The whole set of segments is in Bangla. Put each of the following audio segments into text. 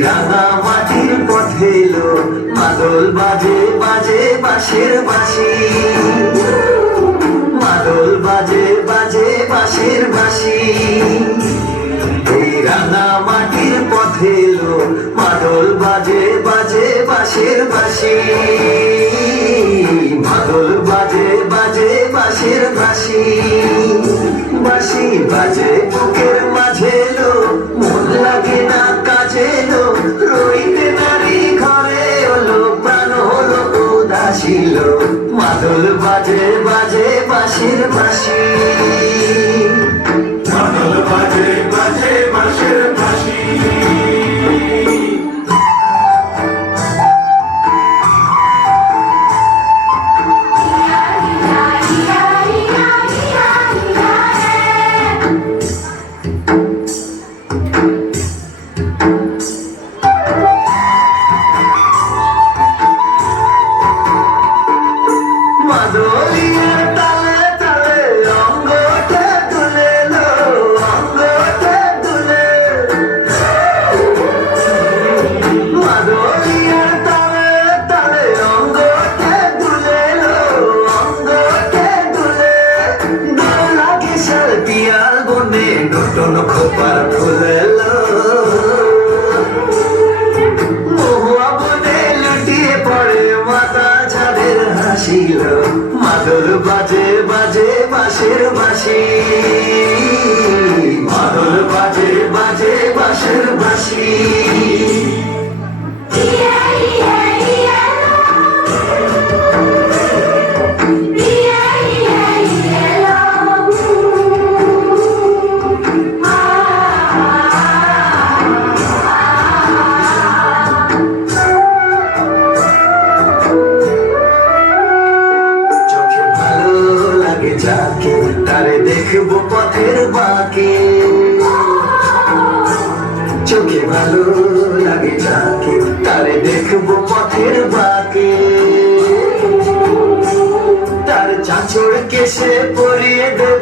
রাঙা মাটির পথে এলো। মাদল বাজে বাজে বাঁশের বাঁশি। মাদল বাজে বাজে বাঁশের বাঁশি। এই রাঙা মাটির পথে এলো। মাদল বাজে বাজে বাঁশের বাঁশি। মাদল বাজে বাজে বাঁশের বাঁশি। বাঁশি বাজে বুকের মাঝে এলো। মাদল বাজে বাজে বাঁশির বাঁশি। মাদল বাজে নতুন খোপার খুলে লুটিয়ে পড়ে মাথা ছাদের হাসিল। মাদুর বাজে বাজে বাঁশের বাঁশি। মাদুর বাজে বাজে বাঁশের বাঁশি। যাকে তারে দেখব পথের বাকি। চোখে ভালো লাগে যাকে তারে দেখব পথের বাকি। তার চাঁচড় কেসে পরিয়ে দেব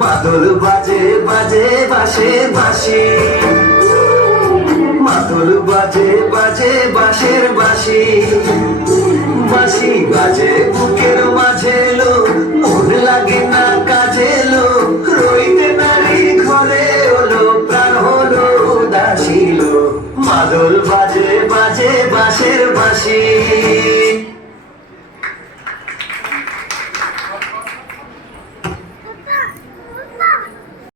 মাদল বাজে বাজে বাসে বাসি। মাদল বাজে বাজে বাসের বাসি। বাসি বাজে বুকের